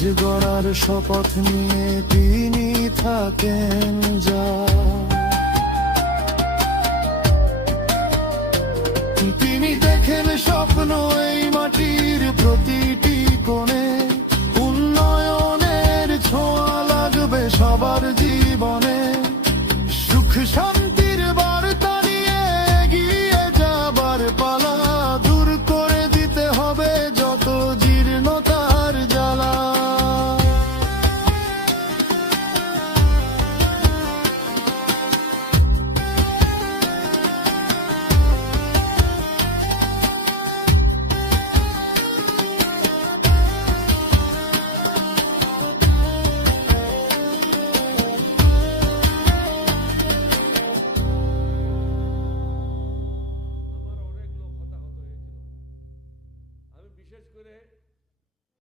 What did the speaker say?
গড়ার শপথ নিয়ে তিনি থাকেন যা। তিনি দেখেন স্বপ্ন এই মাটি